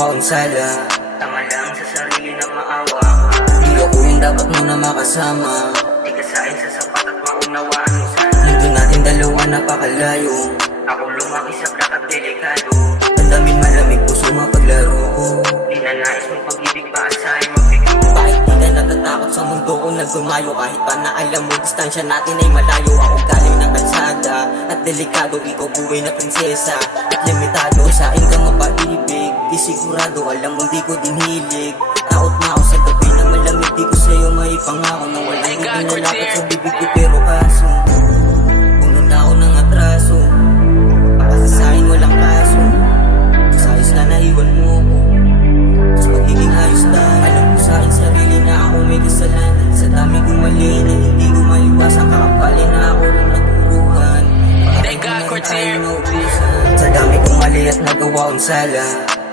nagawa kong sala. Tama lang sa sarili na maawa ka. Di ako yung dapat mo na makasama. Di ka sa akin sa sapat at maunawaan mo sana. Mundo natin dalawa napakalayo. Ako lumaki sa black at delikado. Damdamin malamig puso mapaglaro ko. Di na nais mong pag-ibig pa sa'yo mabigo. Bakit di ka natatakot sa mundo ko nagdumayo? Kahit pa na alam mo distansya natin ay malayo. Ako galing ng kalsada at delikado. Ikaw buhay na prinsesa at limitado. Sa akin ka mapaibig, di sigurado. Alam mo di ko din hilig. Takot na ako sa gabi na malamig. Di ko sa'yo maipangako na walang itinalakot sa bibig ko. Pero kaso puno na ako ng atraso. Para sa akin walang kaso. Sa ayos na naiwan mo ko. Mas magiging ayos na. Alam ko sa akin sarili na ako may kasalanan. Sa dami kong mali na hindi ko maiwasan. Kakapali na ako ng naturuan. Thank God, Cortier. Sa dami kong mali at nagawa kong sala.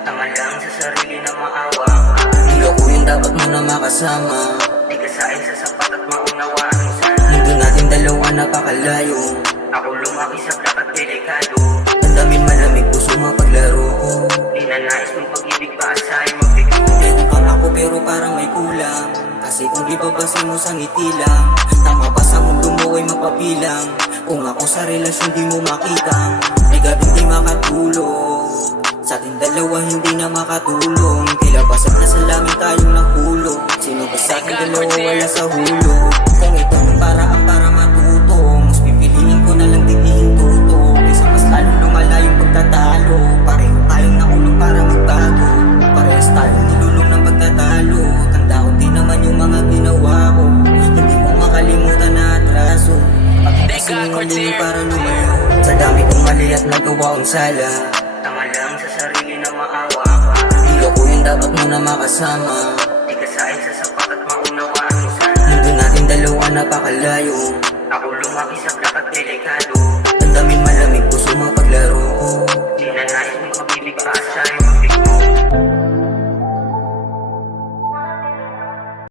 Tama lang sa sarili na maawa ka. Di ako yung dapat mo na makasama. Di ka sa akin sa sapat at maunawaan mo sana. Mundo natin dalawa napakalayo. Ako lumaki sa black at delikado. Damdamin malamig puso mapaglaro ko. Di na nais mong pag-ibig pa sa'yo mabigo. Meron kang ako pero parang may kulang. Kasi kung ibabasin mo sa ngiti lang, tama ba sa mundo mo ay mapabilang? Kung ako sa relasyon di mo makita, may gabing di makatulong. Sa ating dalawa hindi na makatulong. Tila basag na salamin tayong nahulog. Sino ba sa ating dalawa wala sa hulog? Kung ito ang paraan para matuto, mas pipiliin ko na lang din ihintuto. Kaysa mas lalo lumala yung pagtatalo. Pareho tayong nakulong para magbago. Parehas tayong nilulong ng pagtatalo. Tanda ko din naman yung mga ginawa ko. Hindi mo makalimutan na atraso. Pagkakasin mo din para lumayo. Sa dami kong mali at nagawa kong sala. Tama lang sa sarili na maawa ka. Di ako yung dapat mo na makasama. Di ka sa akin sa sapat at maunawaan mo sana. Mundo natin dalawa napakalayo. Ako lumaki sa black at delikado. Damdamin malamig puso mapaglaro ko.